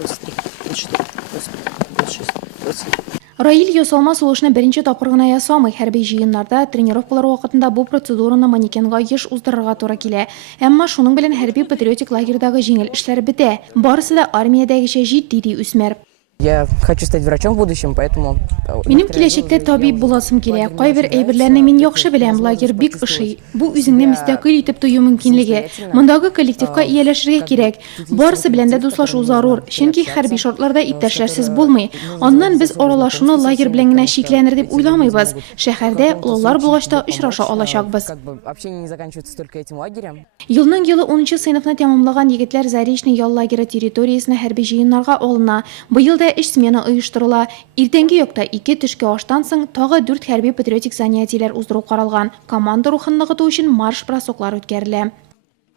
23, 24, 25, 26, 27. Раил ясалма солышны беренче тапкыр гына ясамый, хәрби җыеннарда, тренировкалар вакытында бу процедураны манекенга еш уздырырга туры килә. Әмма шуның белән хәрби патриотик лагерьдагы җиңел эшләр бетә. Барысы да армиядәгечә җитди ди үсмер. Я хочу стать врачом в будущем, поэтому... Минем киләчәктә табиб буласым килә. Кайбер әйберләрне мин яхшы беләм, лагерь бик ошый. Бу үзеңне мөстәкыйль итеп тою мөмкинлеге. Мондагы коллективка ияләшергә кирәк. Барысы белән дә дуслашу зарур, чөнки хәрби шартларда иптәшләрсез булмый. Аннан без аралашуны лагерь белән генә шикләнер дип уйламыйбыз. Шәһәрдә олылар булгачта очраша алачакбыз. Общение не заканчивается только этим лагерем. Елның елы 10 сыйныфны тәмамлаган егетләр Заречный ял лагере территориясенә хәрби җыеннарга алына. Быел да эш смена оештырыла. Иртәнге якта 2 төшке аштан соң тагы 4 хәрби патриотик занятиеләр уздыру каралган. Команда рухын ныгыту өчен марш-броссоклар үткәрелә.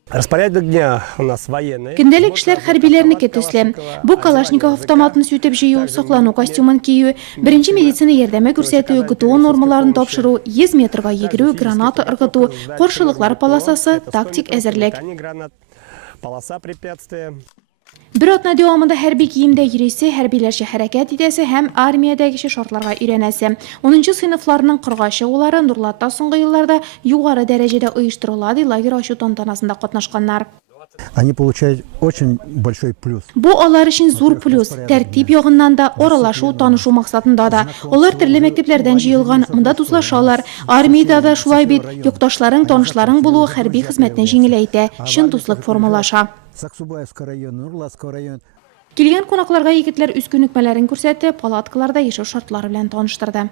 Распорядок дня у нас военный. Көндәлек эшләр хәрбиләрнеке төсле. Бу Калашников автоматын сүтеп җыю, саклану костюмын кию, беренче медицина ярдәме күрсәтү, ГТО нормаларын тапшыру, 100 метрга йөгерү, граната ыргыту, каршылыклар полосасы, тактик әзерлек. Полоса препятствия. Bir атна дәвамында хәрби киемдә йөресе, хәрбиләрчә хәрәкәт итәсе һәм армиядәге шартларга өйрәнәсе. 10 сыйныфларның кырга чыгулары Нурлатта соңгы елларда югары дәрәҗәдә оештырыла ди лагерь ачу тантанасында катнашканнар. Они получают очень большой плюс. Бу алар өчен зур плюс. Тәртип ягыннан да, аралашу, танышу максатында да. Алар төрле мәктәпләрдән җыелган, монда дуслашалар. Армиядә дә шулай бит. Юкташларың, танышларың булуы хәрби хезмәтне җиңеләйтә, чын дуслык формалаша. Саксубаевский район, Нурлатский район. Килгән кунакларга егетләр үз күнекмәләрен күрсәтеп, палаткаларда яшәү шартлары белән таныштырды.